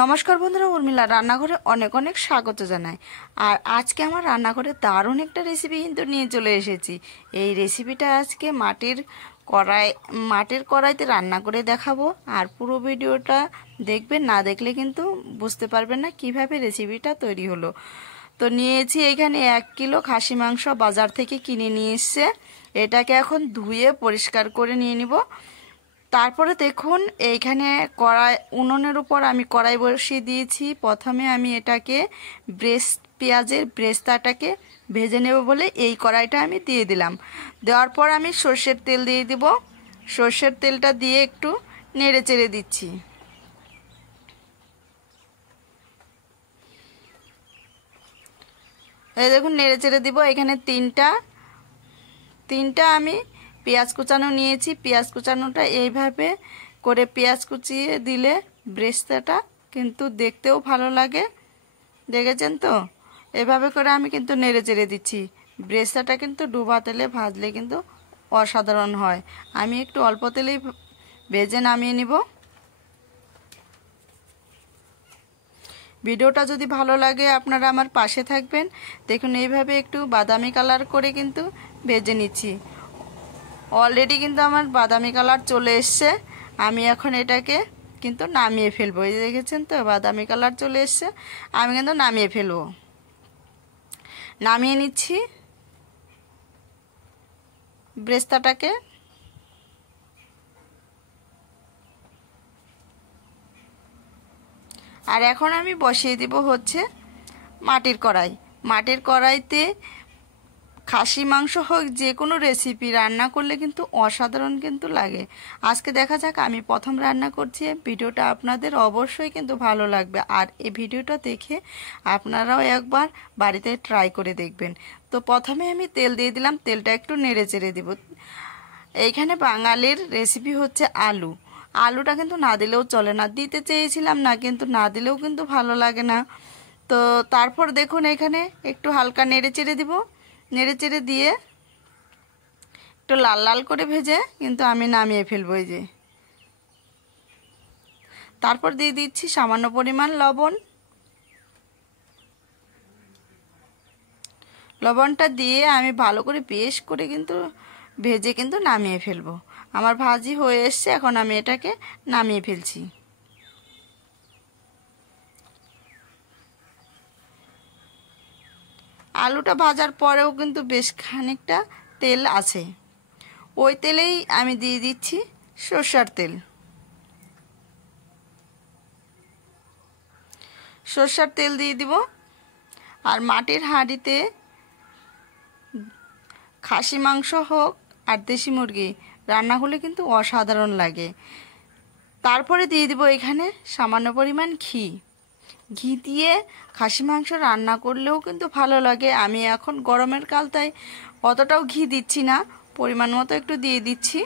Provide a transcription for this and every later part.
নমস্কার বন্ধুরা, উর্মিলা রান্নাঘরে অনেক অনেক স্বাগত জানাই। আর আজকে আমার রান্নাঘরে দারুণ একটা রেসিপি কিন্তু নিয়ে চলে এসেছি। এই রেসিপিটা আজকে মাটির কড়াইতে রান্না করে দেখাবো। আর পুরো ভিডিওটা দেখবেন, না দেখলে কিন্তু বুঝতে পারবেন না কিভাবে রেসিপিটা তৈরি হলো। তো নিয়েছি এখানে 1 কিলো খাসি মাংস, বাজার থেকে কিনে নিয়ে এসছে। এটাকে এখন ধুয়ে পরিষ্কার করে নিয়ে নিব। তারপরে দেখুন এইখানে উনুনের উপর আমি কড়াই বসিয়ে দিয়েছি। প্রথমে আমি এটাকে পেঁয়াজের ব্রেস্তাটাকে ভেজে নেব বলে এই কড়াইটা আমি দিয়ে দিলাম। দেওয়ার পর আমি সর্ষের তেল দিয়ে দিব। সর্ষের তেলটা দিয়ে একটু নেড়ে চেড়ে দিচ্ছি। এই দেখুন নেড়ে চেড়ে দিব। এখানে তিনটা আমি পেঁয়াজ কুচানো নিয়েছি। পেঁয়াজ কুচানোটা এইভাবে করে পেঁয়াজ কুচিয়ে দিলে ব্রেস্তাটা কিন্তু দেখতেও ভালো লাগে। দেখেছেন তো? এভাবে করে আমি কিন্তু নেড়ে চেড়ে দিচ্ছি। ব্রেস্তাটা কিন্তু ডুবা তেলে ভাজলে কিন্তু অসাধারণ হয়। আমি একটু অল্প তেলেই ভেজে নামিয়ে নিব। ভিডিওটা যদি ভালো লাগে আপনারা আমার পাশে থাকবেন। দেখুন এইভাবে একটু বাদামি কালার করে কিন্তু ভেজে নিচ্ছি। অলরেডি কিন্তু আমার বাদামি কালার চলে এসছে। আমি এখন এটাকে কিন্তু নামিয়ে ফেলবো। এই দেখেছেন তো, বাদামি কালার চলে এসছে। আমি কিন্তু নামিয়ে ফেলবো। নামিয়ে নিচ্ছি ব্রেস্তাটাকে। আর এখন আমি বসিয়ে দিব হচ্ছে মাটির কড়াই। মাটির কড়াইতে খাসি মাংস হোক, যে কোনো রেসিপি রান্না করলে কিন্তু অসাধারণ কিন্তু লাগে। আজকে দেখা যাক, আমি প্রথম রান্না করছি। ভিডিওটা আপনাদের অবশ্যই কিন্তু ভালো লাগবে। আর এই ভিডিওটা দেখে আপনারাও একবার বাড়িতে ট্রাই করে দেখবেন। তো প্রথমে আমি তেল দিয়ে দিলাম। তেলটা একটু নেড়ে চেড়ে দিব। এইখানে বাঙালির রেসিপি হচ্ছে আলু। আলুটা কিন্তু না দিলেও চলে না। দিতে চেয়েছিলাম না, কিন্তু না দিলেও কিন্তু ভালো লাগে না। তো তারপর দেখুন এখানে একটু হালকা নেড়ে চেড়ে দিব। নেড়ে চেড়ে দিয়ে একটু লাল লাল করে ভেজে কিন্তু আমি নামিয়ে ফেলবো। এই যে, তারপর দিয়ে দিচ্ছি সামান্য পরিমাণ লবণ। লবণটা দিয়ে আমি ভালো করে বেশ করে কিন্তু ভেজে কিন্তু নামিয়ে ফেলবো। আমার ভাজি হয়ে এসছে, এখন আমি এটাকে নামিয়ে ফেলছি। আলুটা ভাজার পরেও কিন্তু বেশ খানিকটা তেল আছে। ওই তেলেই আমি দিয়ে দিচ্ছি সরষের তেল। সরষের তেল দিয়ে দিব। আর মাটির হাঁড়িতে খাসি মাংস হোক আর দেশি মুরগি রান্না করলে কিন্তু অসাধারণ লাগে। তারপরে দিয়ে দিব এখানে সামান্য পরিমাণ ঘি। ঘি দিয়ে খাসি মাংস রান্না করলেও কিন্তু ভালো লাগে। আমি এখন গরমের কাল, তাই অতটাও ঘি দিচ্ছি না, পরিমাণ মতো একটু দিয়ে দিচ্ছি।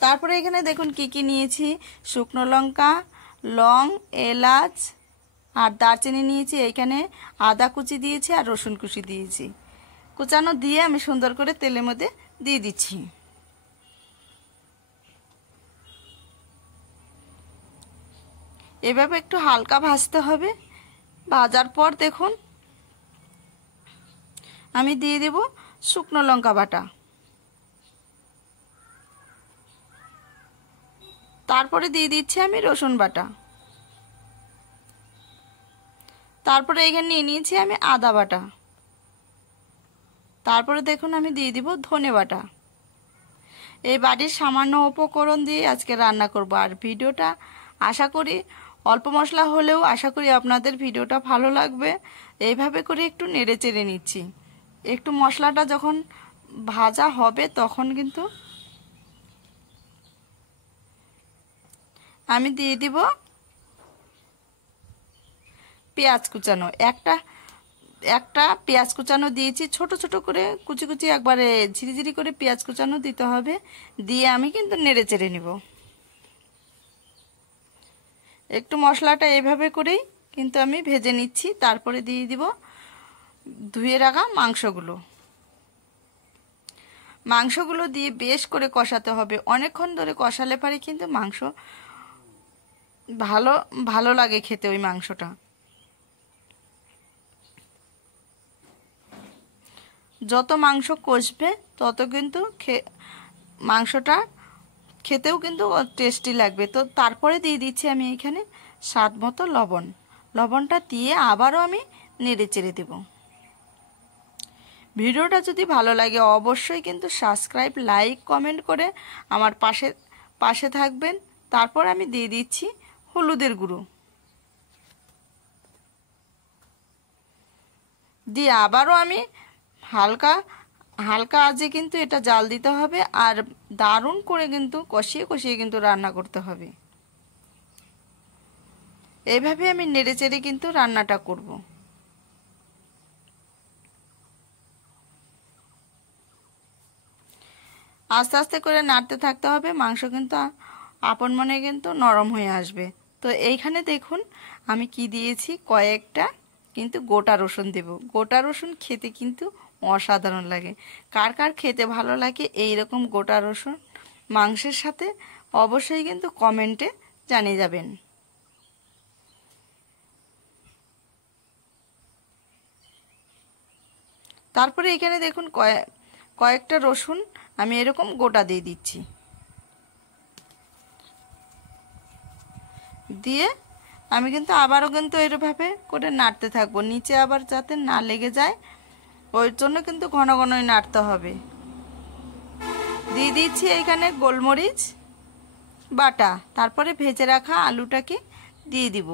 তারপরে এখানে দেখুন কি কি নিয়েছি। শুকনো লঙ্কা, লং, এলাচ আর দারচিনি নিয়েছি। এইখানে আদা কুচি দিয়েছি আর রসুন কুচি দিয়েছি। কুচানো দিয়ে আমি সুন্দর করে তেলের মধ্যে দিয়ে দিচ্ছি। এভাবে একটু হালকা ভাজতে হবে। ভাজার পর দেখুন আমি দিয়ে দেব শুকনো লঙ্কা বাটা। তারপরে দিয়ে দিচ্ছি আমি রসুন বাটা। তারপরে এখানে নিয়ে নিয়েছি আমি আদা বাটা। তারপরে দেখুন আমি দিয়ে দিব ধনে বাটা। এই বাড়ির সামান্য উপকরণ দিয়ে আজকে রান্না করব। আর ভিডিওটা আশা করি অল্প মশলা হলেও আশা করি আপনাদের ভিডিওটা ভালো লাগবে। এইভাবে করে একটু নেড়ে চেড়ে নিচ্ছি। একটু মশলাটা যখন ভাজা হবে তখন কিন্তু আমি দিয়ে দিব পেঁয়াজ কুচানো। একটা পেঁয়াজ কুচানো দিয়েছি, ছোট ছোট করে কুচি কুচি, একবারে ঝিরিঝিরি করে পেঁয়াজ কুচানো দিতে হবে। দিয়ে আমি কিন্তু নেড়ে চেড়ে নিব। একটু মশলাটা এভাবে করেই কিন্তু আমি ভেজে নিচ্ছি। তারপরে দিয়ে দিব ধুয়ে রাখা মাংসগুলো। মাংসগুলো দিয়ে বেশ করে কষাতে হবে। অনেকক্ষণ ধরে কষালে পারে কিন্তু মাংস ভালো ভালো লাগে খেতে ওই মাংসটা। যত মাংস কষবে তত কিন্তু মাংসটা খেতেও কিন্তু টেস্টি লাগবে। তো তারপরে দিয়ে দিচ্ছি আমি এখানে স্বাদ মতো লবণ। লবণটা দিয়ে আবারও আমি নেড়ে চেড়ে দেব। ভিডিওটা যদি ভালো লাগে অবশ্যই কিন্তু সাবস্ক্রাইব, লাইক, কমেন্ট করে আমার পাশে পাশে থাকবেন। তারপর আমি দিয়ে দিচ্ছি হলুদের গুঁড়ো, দিয়ে আবারও আমি হালকা হালকা আঁচে কিন্তু এটা জাল দিতে হবে। আর দারুণ করে কিন্তু কষিয়ে কষিয়ে কিন্তু রান্না করতে হবে। এইভাবে আমি নেড়ে চেড়ে কিন্তু রান্নাটা করব। আস্তে আস্তে করে নাড়তে থাকতে হবে। মাংস কিন্তু আপন মনে কিন্তু নরম হয়ে আসবে। তো এইখানে দেখুন আমি কি দিয়েছি, কয়েকটা কিন্তু গোটা রসুন দেব। গোটা রসুন খেতে কিন্তু অসাধারণ লাগে। কার কার খেতে ভালো লাগে এই রকম গোটা রসুন মাংসের সাথে অবশ্যই কিন্তু কমেন্টে জানিয়ে যাবেন। তারপরে এখানে দেখুন কয়েকটা রসুন আমি এরকম গোটা দিয়ে দিচ্ছি। দিয়ে আমি কিন্তু আবারও কিন্তু এরভাবে করে নাড়তে থাকবো, নিচে আবার যাতে না লেগে যায় ওই জন্য কিন্তু ঘন ঘনই নাড়তে হবে। দিয়ে দিচ্ছি এখানে গোলমরিচ বাটা। তারপরে ভেজে রাখা আলুটাকে দিয়ে দিব।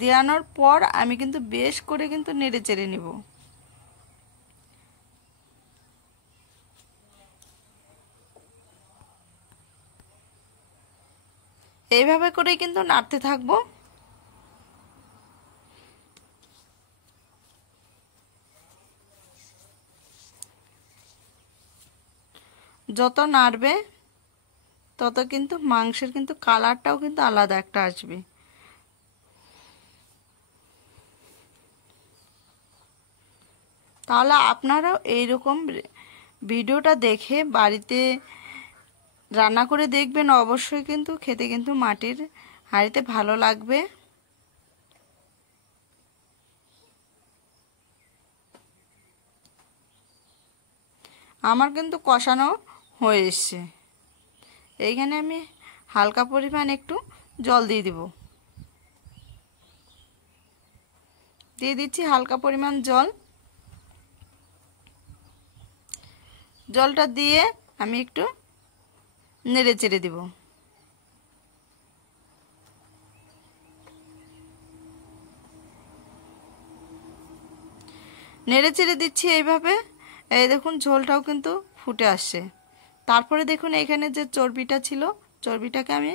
দেওয়ানোর পর আমি কিন্তু বেশ করে কিন্তু নেড়ে চেড়ে নেব। এইভাবে করে কিন্তু নাড়তে থাকবো। যত নাড়বে তত কিন্তু মাংসের কিন্তু কালারটাও কিন্তু আলাদা একটা আসবে। তাহলে আপনারাও এইরকম ভিডিওটা দেখে বাড়িতে রান্না করে দেখবেন। অবশ্যই কিন্তু খেতে কিন্তু মাটির হাঁড়িতে ভালো লাগবে। আমার কিন্তু কষানো হয়ে এসছে। এইখানে আমি হালকা পরিমাণ একটু জল দিয়ে দিব। দিয়ে দিচ্ছি হালকা পরিমাণ জল। জলটা দিয়ে আমি একটু নেড়ে চেড়ে দিব। নেড়ে চেড়ে দিচ্ছি এইভাবে। এই দেখুন ঝোলটাও কিন্তু ফুটে আসছে। তারপরে দেখুন এখানে যে চর্বিটা ছিল, চর্বিটাকে আমি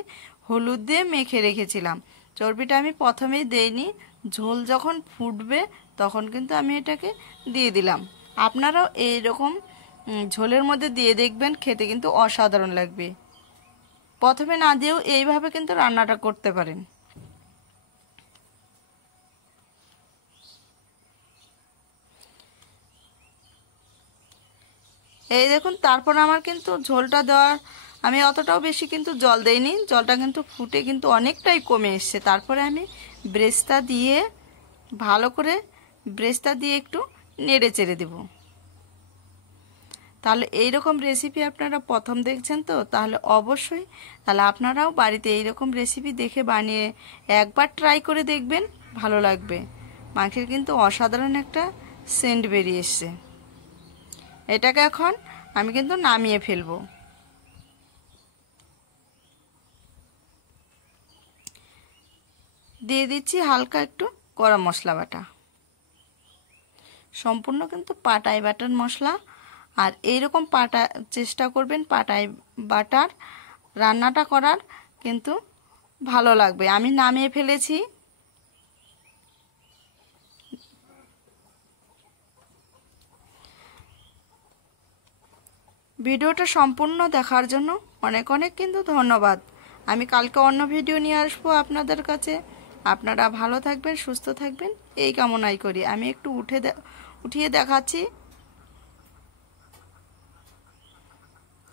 হলুদ দিয়ে মেখে রেখেছিলাম। চর্বিটা আমি প্রথমেই দেইনি, ঝোল যখন ফুটবে তখন কিন্তু আমি এটাকে দিয়ে দিলাম। আপনারাও এইরকম ঝোলের মধ্যে দিয়ে দেখবেন, খেতে কিন্তু অসাধারণ লাগবে। প্রথমে না দিয়েও এইভাবে কিন্তু রান্নাটা করতে পারেন। এই দেখুন তারপর আমার কিন্তু ঝোলটা দেওয়ার আমি অতটাও বেশি কিন্তু জল দেইনি, জলটা কিন্তু ফুটে কিন্তু অনেকটাই কমে এসছে। তারপরে আমি ব্রেস্তা দিয়ে ভালো করে একটু নেড়ে চেড়ে দেব। তাহলে এইরকম রেসিপি আপনারা প্রথম দেখছেন তো, তাহলে অবশ্যই তাহলে আপনারাও বাড়িতে এইরকম রেসিপি দেখে বানিয়ে একবার ট্রাই করে দেখবেন, ভালো লাগবে। মাংসের কিন্তু অসাধারণ একটা সেন্ট বেরিয়ে এসছে। এটাকে এখন আমি কিন্তু নামিয়ে ফেলবো। দিয়ে দিচ্ছি হালকা একটু গরম মশলা বাটা। সম্পূর্ণ কিন্তু পাটায় বাটার মশলা। আর এইরকম চেষ্টা করবেন পাটায় বাটার রান্নাটা করার, কিন্তু ভালো লাগবে। আমি নামিয়ে ফেলেছি। ভিডিওটা সম্পূর্ণ দেখার জন্য অনেক অনেক কিন্তু ধন্যবাদ। আমি কালকে অন্য ভিডিও নিয়ে আসবো আপনাদের কাছে। আপনারা ভালো থাকবেন, সুস্থ থাকবেন এই কামনাই করি। আমি একটু উঠিয়ে দেখাচ্ছি।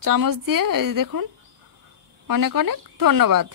চামচ দিয়ে এই দেখুন। অনেক অনেক ধন্যবাদ।